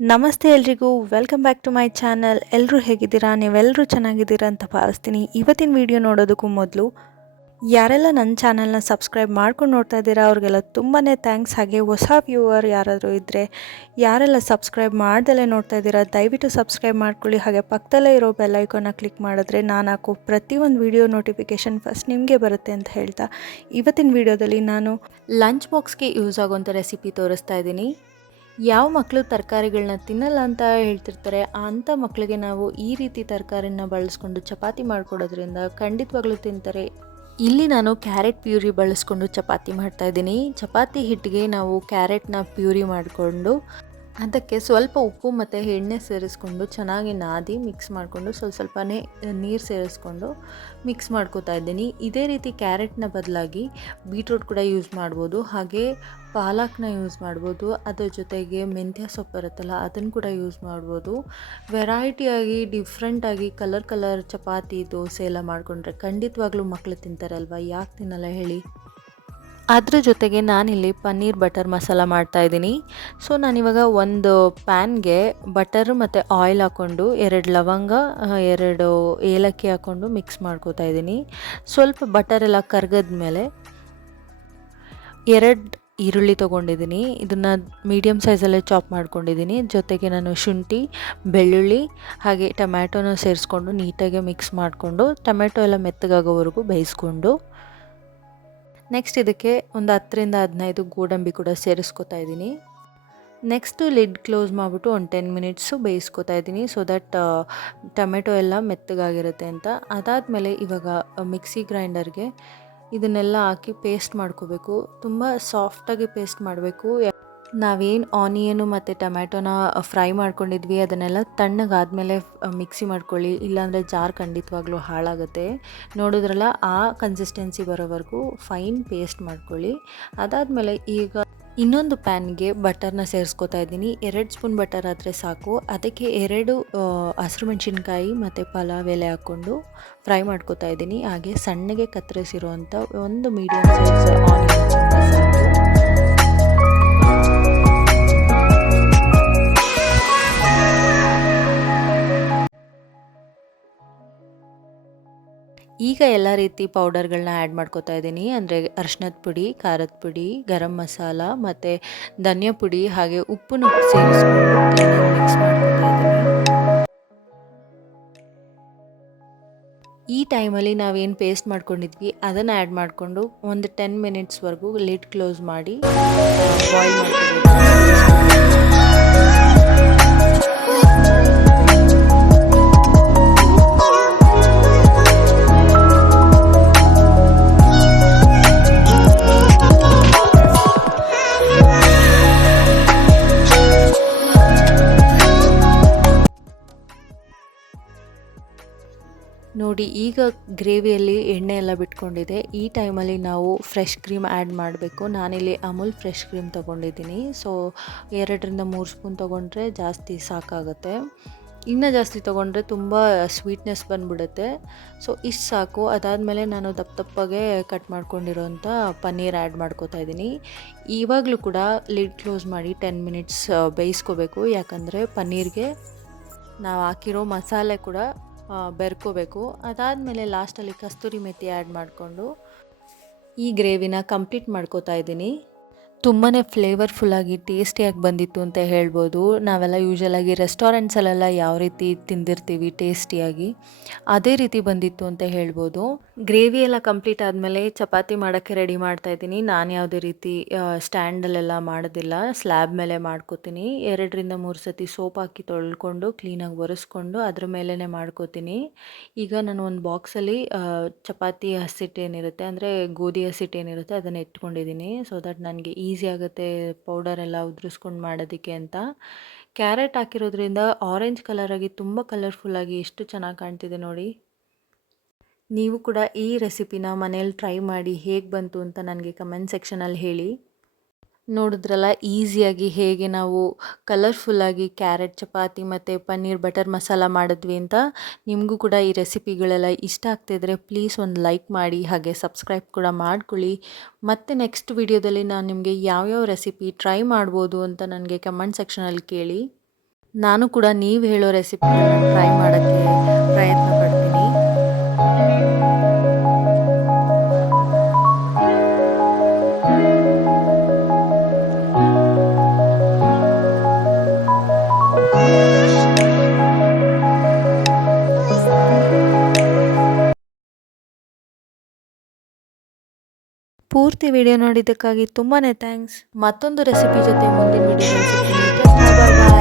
ನಮಸ್ತೆ ಎಲ್ರಿಗೂ welcome back to my channel. ಎಲ್ಲರೂ ಹೇಗಿದ್ದೀರಾ? ನೀವೆಲ್ಲರೂ ಚೆನ್ನಾಗಿದ್ದೀರಾ ಅಂತ ಭಾವಿಸ್ತೀನಿ. ಇವತ್ತಿನ ವಿಡಿಯೋ ನೋಡೋದಕ್ಕೂ ಮೊದಲು ಯಾರೆಲ್ಲ ನನ್ನ ಚಾನಲ್ನ ಸಬ್ಸ್ಕ್ರೈಬ್ ಮಾಡ್ಕೊಂಡು ನೋಡ್ತಾ ಇದ್ದೀರಾ ಅವ್ರಿಗೆಲ್ಲ ತುಂಬಾ ಥ್ಯಾಂಕ್ಸ್. ಹಾಗೆ ಹೊಸ ವ್ಯೂವರ್ ಯಾರಾದರೂ ಇದ್ದರೆ ಯಾರೆಲ್ಲ ಸಬ್ಸ್ಕ್ರೈಬ್ ಮಾಡ್ದಲೇ ನೋಡ್ತಾ ಇದ್ದೀರಾ ದಯವಿಟ್ಟು ಸಬ್ಸ್ಕ್ರೈಬ್ ಮಾಡ್ಕೊಳ್ಳಿ. ಹಾಗೆ ಪಕ್ಕದಲ್ಲೇ ಇರೋ ಬೆಲ್ ಐಕಾನ್ನ ಕ್ಲಿಕ್ ಮಾಡಿದ್ರೆ ನಾನು ಹಾಕೋ ಪ್ರತಿಯೊಂದು ವಿಡಿಯೋ ನೋಟಿಫಿಕೇಷನ್ ಫಸ್ಟ್ ನಿಮಗೆ ಬರುತ್ತೆ ಅಂತ ಹೇಳ್ತಾ ಇವತ್ತಿನ ವಿಡಿಯೋದಲ್ಲಿ ನಾನು ಲಂಚ್ ಬಾಕ್ಸ್ಗೆ ಯೂಸ್ ಆಗೋಂಥ ರೆಸಿಪಿ ತೋರಿಸ್ತಾ ಇದ್ದೀನಿ. ಯಾವ ಮಕ್ಕಳು ತರಕಾರಿಗಳನ್ನ ತಿನ್ನಲ್ಲ ಅಂತ ಹೇಳ್ತಿರ್ತಾರೆ, ಅಂಥ ಮಕ್ಕಳಿಗೆ ನಾವು ಈ ರೀತಿ ತರಕಾರಿನ ಬಳಸ್ಕೊಂಡು ಚಪಾತಿ ಮಾಡಿಕೊಡೋದ್ರಿಂದ ಖಂಡಿತವಾಗ್ಲೂ ತಿಂತಾರೆ. ಇಲ್ಲಿ ನಾನು ಕ್ಯಾರೆಟ್ ಪ್ಯೂರಿ ಬಳಸ್ಕೊಂಡು ಚಪಾತಿ ಮಾಡ್ತಾಯಿದ್ದೀನಿ. ಚಪಾತಿ ಹಿಟ್ಟಿಗೆ ನಾವು ಕ್ಯಾರೆಟ್ನ ಪ್ಯೂರಿ ಮಾಡಿಕೊಂಡು ಅದಕ್ಕೆ ಸ್ವಲ್ಪ ಉಪ್ಪು ಮತ್ತು ಎಣ್ಣೆ ಸೇರಿಸ್ಕೊಂಡು ಚೆನ್ನಾಗಿ ನಾದಿ ಮಿಕ್ಸ್ ಮಾಡಿಕೊಂಡು ಸ್ವಲ್ಪನೇ ನೀರು ಸೇರಿಸ್ಕೊಂಡು ಮಿಕ್ಸ್ ಮಾಡ್ಕೋತಾ ಇದ್ದೀನಿ. ಇದೇ ರೀತಿ ಕ್ಯಾರೆಟ್ನ ಬದಲಾಗಿ ಬೀಟ್ರೂಟ್ ಕೂಡ ಯೂಸ್ ಮಾಡ್ಬೋದು, ಹಾಗೆ ಪಾಲಕ್ನ ಯೂಸ್ ಮಾಡ್ಬೋದು, ಅದ್ರ ಜೊತೆಗೆ ಮೆಂತ್ಯ ಸೊಪ್ಪು ಬರುತ್ತಲ್ಲ ಅದನ್ನು ಕೂಡ ಯೂಸ್ ಮಾಡ್ಬೋದು. ವೆರೈಟಿಯಾಗಿ ಡಿಫ್ರೆಂಟಾಗಿ ಕಲರ್ ಚಪಾತಿ ದೋಸೆ ಎಲ್ಲ ಮಾಡಿಕೊಂಡ್ರೆ ಖಂಡಿತವಾಗ್ಲೂ ಮಕ್ಕಳು ತಿಂತಾರಲ್ವ, ಯಾಕೆ ತಿನ್ನಲ್ಲ ಹೇಳಿ. ಅದ್ರ ಜೊತೆಗೆ ನಾನಿಲ್ಲಿ ಪನ್ನೀರ್ ಬಟರ್ ಮಸಾಲ ಮಾಡ್ತಾಯಿದ್ದೀನಿ. ಸೊ ನಾನಿವಾಗ ಒಂದು ಪ್ಯಾನ್ಗೆ ಬಟರ್ ಮತ್ತು ಆಯಿಲ್ ಹಾಕ್ಕೊಂಡು 2 ಲವಂಗ 2 ಏಲಕ್ಕಿ ಹಾಕ್ಕೊಂಡು ಮಿಕ್ಸ್ ಮಾಡ್ಕೋತಾ ಇದ್ದೀನಿ. ಸ್ವಲ್ಪ ಬಟರೆಲ್ಲ ಕರಗಿದ್ಮೇಲೆ 2 ಈರುಳ್ಳಿ ತೊಗೊಂಡಿದ್ದೀನಿ. ಇದನ್ನು ಮೀಡಿಯಮ್ ಸೈಜಲ್ಲೇ ಚಾಪ್ ಮಾಡ್ಕೊಂಡಿದ್ದೀನಿ. ಜೊತೆಗೆ ನಾನು ಶುಂಠಿ, ಬೆಳ್ಳುಳ್ಳಿ ಹಾಗೆ ಟೊಮ್ಯಾಟೊನ ಸೇರಿಸ್ಕೊಂಡು ನೀಟಾಗಿ ಮಿಕ್ಸ್ ಮಾಡಿಕೊಂಡು ಟೊಮ್ಯಾಟೊ ಎಲ್ಲ ಮೆತ್ತಗಾಗೋವರೆಗೂ ಬೇಯಿಸ್ಕೊಂಡು ನೆಕ್ಸ್ಟ್ ಇದಕ್ಕೆ ಒಂದು 10-15 ಗೋಡಂಬಿ ಕೂಡ ಸೇರಿಸ್ಕೊತಾ ಇದ್ದೀನಿ. ನೆಕ್ಸ್ಟು ಲಿಡ್ ಕ್ಲೋಸ್ ಮಾಡಿಬಿಟ್ಟು ಒಂದು 10 ಮಿನಿಟ್ಸು ಬೇಯಿಸ್ಕೊತಾ ಇದ್ದೀನಿ, ಸೊ ದಟ್ ಟೊಮೆಟೊ ಎಲ್ಲ ಮೆತ್ತಗಾಗಿರುತ್ತೆ ಅಂತ. ಅದಾದಮೇಲೆ ಇವಾಗ ಮಿಕ್ಸಿ ಗ್ರೈಂಡರ್ಗೆ ಇದನ್ನೆಲ್ಲ ಹಾಕಿ ಪೇಸ್ಟ್ ಮಾಡ್ಕೋಬೇಕು. ತುಂಬ ಸಾಫ್ಟಾಗಿ ಪೇಸ್ಟ್ ಮಾಡಬೇಕು. ನಾವೇನು ಆನಿಯನು ಮತ್ತು ಟೊಮ್ಯಾಟೊನ ಫ್ರೈ ಮಾಡ್ಕೊಂಡಿದ್ವಿ ಅದನ್ನೆಲ್ಲ ತಣ್ಣಗಾದಮೇಲೆ ಮಿಕ್ಸಿ ಮಾಡ್ಕೊಳ್ಳಿ, ಇಲ್ಲಾಂದರೆ ಜಾರ್ ಖಂಡಿತವಾಗ್ಲೂ ಹಾಳಾಗುತ್ತೆ. ನೋಡಿದ್ರಲ್ಲ ಆ ಕನ್ಸಿಸ್ಟೆನ್ಸಿ ಬರೋವರೆಗೂ ಫೈನ್ ಪೇಸ್ಟ್ ಮಾಡ್ಕೊಳ್ಳಿ. ಅದಾದಮೇಲೆ ಈಗ ಇನ್ನೊಂದು ಪ್ಯಾನ್ಗೆ ಬಟರ್ನ ಸೇರಿಸ್ಕೊತಾ ಇದ್ದೀನಿ. 2 ಸ್ಪೂನ್ ಬಟರ್ ಆದರೆ ಸಾಕು. ಅದಕ್ಕೆ 2 ಹಸಿರು ಮೆಣಸಿನ್ಕಾಯಿ ಮತ್ತು ಪಲಾವ್ ಎಲೆ ಹಾಕ್ಕೊಂಡು ಫ್ರೈ ಮಾಡ್ಕೊತಾ ಇದ್ದೀನಿ. ಹಾಗೆ ಸಣ್ಣಗೆ ಕತ್ತರಿಸಿರುವಂಥ ಒಂದು ಮೀಡಿಯಮ್ ಸೈಜ್ ಆನಿಯನ್ ಸಾಕು. ಈಗ ಎಲ್ಲ ರೀತಿ ಪೌಡರ್ಗಳನ್ನ ಆ್ಯಡ್ ಮಾಡ್ಕೋತಾ ಇದ್ದೀನಿ. ಅಂದರೆ ಅರಿಶಿನದ ಪುಡಿ, ಖಾರದ ಪುಡಿ, ಗರಂ ಮಸಾಲ ಮತ್ತು ಧನಿಯಾ ಪುಡಿ ಹಾಗೆ ಉಪ್ಪನ್ನು ಸೇರಿಸ್ಕೊಂಡು ಕ್ಲೀನಾಗಿ ಮಿಕ್ಸ್ ಮಾಡ್ಕೋತಾ ಇದ್ದೀನಿ. ಈ ಟೈಮಲ್ಲಿ ನಾವೇನು ಪೇಸ್ಟ್ ಮಾಡ್ಕೊಂಡಿದ್ವಿ ಅದನ್ನು ಆ್ಯಡ್ ಮಾಡಿಕೊಂಡು ಒಂದು 10 ಮಿನಿಟ್ಸ್ವರೆಗೂ ಲಿಡ್ ಕ್ಲೋಸ್ ಮಾಡಿ ಬಾಯ್ಲ್ ಮಾಡ್ಕೋಬೇಕು. ನೋಡಿ ಈಗ ಗ್ರೇವಿಯಲ್ಲಿ ಎಣ್ಣೆ ಎಲ್ಲ ಬಿಟ್ಕೊಂಡಿದೆ. ಈ ಟೈಮಲ್ಲಿ ನಾವು ಫ್ರೆಶ್ ಕ್ರೀಮ್ ಆ್ಯಡ್ ಮಾಡಬೇಕು. ನಾನಿಲ್ಲಿ ಅಮೂಲ್ ಫ್ರೆಶ್ ಕ್ರೀಮ್ ತೊಗೊಂಡಿದ್ದೀನಿ. ಸೊ 2-3 ಸ್ಪೂನ್ ತೊಗೊಂಡ್ರೆ ಜಾಸ್ತಿ ಸಾಕಾಗುತ್ತೆ. ಇನ್ನೂ ಜಾಸ್ತಿ ತೊಗೊಂಡ್ರೆ ತುಂಬ ಸ್ವೀಟ್ನೆಸ್ ಬಂದುಬಿಡುತ್ತೆ. ಸೊ ಇಷ್ಟು ಸಾಕು. ಅದಾದಮೇಲೆ ನಾನು ದಪ್ಪಗೆ ಕಟ್ ಮಾಡ್ಕೊಂಡಿರೋಂಥ ಪನ್ನೀರ್ ಆ್ಯಡ್ ಮಾಡ್ಕೋತಾ ಇದ್ದೀನಿ. ಇವಾಗಲೂ ಕೂಡ ಲಿಡ್ ಕ್ಲೋಸ್ ಮಾಡಿ 10 ಮಿನಿಟ್ಸ್ ಬೇಯಿಸ್ಕೋಬೇಕು. ಯಾಕಂದರೆ ಪನ್ನೀರ್ಗೆ ನಾವು ಹಾಕಿರೋ ಮಸಾಲೆ ಕೂಡ ಬೆರ್ಕೋಬೇಕು. ಅದಾದಮೇಲೆ ಲಾಸ್ಟಲ್ಲಿ ಕಸ್ತೂರಿ ಮೆಥಿ ಆ್ಯಡ್ ಮಾಡಿಕೊಂಡು ಈ ಗ್ರೇವಿನ ಕಂಪ್ಲೀಟ್ ಮಾಡ್ಕೋತಾ ಇದ್ದೀನಿ. ತುಂಬಾ ಫ್ಲೇವರ್ಫುಲ್ಲಾಗಿ ಟೇಸ್ಟಿಯಾಗಿ ಬಂದಿತ್ತು ಅಂತ ಹೇಳ್ಬೋದು. ನಾವೆಲ್ಲ ಯೂಶ್ವಲಾಗಿ ರೆಸ್ಟೋರೆಂಟ್ಸಲ್ಲೆಲ್ಲ ಯಾವ ರೀತಿ ತಿಂದಿರ್ತೀವಿ ಟೇಸ್ಟಿಯಾಗಿ, ಅದೇ ರೀತಿ ಬಂದಿತ್ತು ಅಂತ ಹೇಳ್ಬೋದು. ಗ್ರೇವಿ ಎಲ್ಲ ಕಂಪ್ಲೀಟ್ ಆದಮೇಲೆ ಚಪಾತಿ ಮಾಡೋಕ್ಕೆ ರೆಡಿ ಮಾಡ್ತಾಯಿದ್ದೀನಿ. ನಾನು ಯಾವುದೇ ರೀತಿ ಸ್ಟ್ಯಾಂಡಲ್ಲೆಲ್ಲ ಮಾಡೋದಿಲ್ಲ, ಸ್ಲ್ಯಾಬ್ ಮೇಲೆ ಮಾಡ್ಕೋತೀನಿ. 2-3 ಸತಿ ಸೋಪ್ ಹಾಕಿ ತೊಳ್ಕೊಂಡು ಕ್ಲೀನಾಗಿ ಒರೆಸ್ಕೊಂಡು ಅದ್ರ ಮೇಲೇ ಮಾಡ್ಕೋತೀನಿ. ಈಗ ನಾನು ಒಂದು ಬಾಕ್ಸಲ್ಲಿ ಚಪಾತಿ ಹಸಿಟ್ಟೇನಿರುತ್ತೆ ಅಂದರೆ ಗೋಧಿ ಹಸಿಟ್ಟೇನಿರುತ್ತೆ ಅದನ್ನು ಇಟ್ಕೊಂಡಿದ್ದೀನಿ. ಸೊ ದಟ್ ನನಗೆ ಈಸಿ ಆಗುತ್ತೆ ಪೌಡರೆಲ್ಲ ಉದುರಿಸ್ಕೊಂಡು ಮಾಡೋದಕ್ಕೆ ಅಂತ. ಕ್ಯಾರೆಟ್ ಹಾಕಿರೋದ್ರಿಂದ ಆರೆಂಜ್ ಕಲರಾಗಿ ತುಂಬ ಕಲರ್ಫುಲ್ಲಾಗಿ ಎಷ್ಟು ಚೆನ್ನಾಗಿ ಕಾಣ್ತಿದೆ ನೋಡಿ. ನೀವು ಕೂಡ ಈ ರೆಸಿಪಿನ ಮನೇಲಿ ಟ್ರೈ ಮಾಡಿ ಹೇಗೆ ಬಂತು ಅಂತ ನನಗೆ ಕಮೆಂಟ್ ಸೆಕ್ಷನಲ್ಲಿ ಹೇಳಿ. ನೋಡಿದ್ರಲ್ಲ ಈಸಿಯಾಗಿ ಹೇಗೆ ನಾವು ಕಲರ್ಫುಲ್ಲಾಗಿ ಕ್ಯಾರೆಟ್ ಚಪಾತಿ ಮತ್ತು ಪನ್ನೀರ್ ಬಟರ್ ಮಸಾಲ ಮಾಡಿದ್ವಿ ಅಂತ. ನಿಮಗೂ ಕೂಡ ಈ ರೆಸಿಪಿಗಳೆಲ್ಲ ಇಷ್ಟ ಆಗ್ತಿದ್ರೆ ಪ್ಲೀಸ್ ಒಂದು ಲೈಕ್ ಮಾಡಿ, ಹಾಗೆ ಸಬ್ಸ್ಕ್ರೈಬ್ ಕೂಡ ಮಾಡ್ಕೊಳ್ಳಿ. ಮತ್ತು ನೆಕ್ಸ್ಟ್ ವಿಡಿಯೋದಲ್ಲಿ ನಾನು ನಿಮಗೆ ಯಾವ್ಯಾವ ರೆಸಿಪಿ ಟ್ರೈ ಮಾಡ್ಬೋದು ಅಂತ ನನಗೆ ಕಮೆಂಟ್ ಸೆಕ್ಷನಲ್ಲಿ ಕೇಳಿ. ನಾನು ಕೂಡ ನೀವು ಹೇಳೋ ರೆಸಿಪಿಗಳನ್ನ ಟ್ರೈ ಮಾಡೋಕ್ಕೆ ಪ್ರಯತ್ನ ಪಡ್ತೀನಿ. ಪೂರ್ತಿ ವಿಡಿಯೋ ನೋಡಿದ್ದಕ್ಕಾಗಿ ತುಂಬಾ ಥ್ಯಾಂಕ್ಸ್. ಮತ್ತೊಂದು ರೆಸಿಪಿ ಜೊತೆ ಮುಂದಿನ ವಿಡಿಯೋದಲ್ಲಿ ಸಿಗ್ತೀನಿ. ಬಾಯ್ ಬಾಯ್.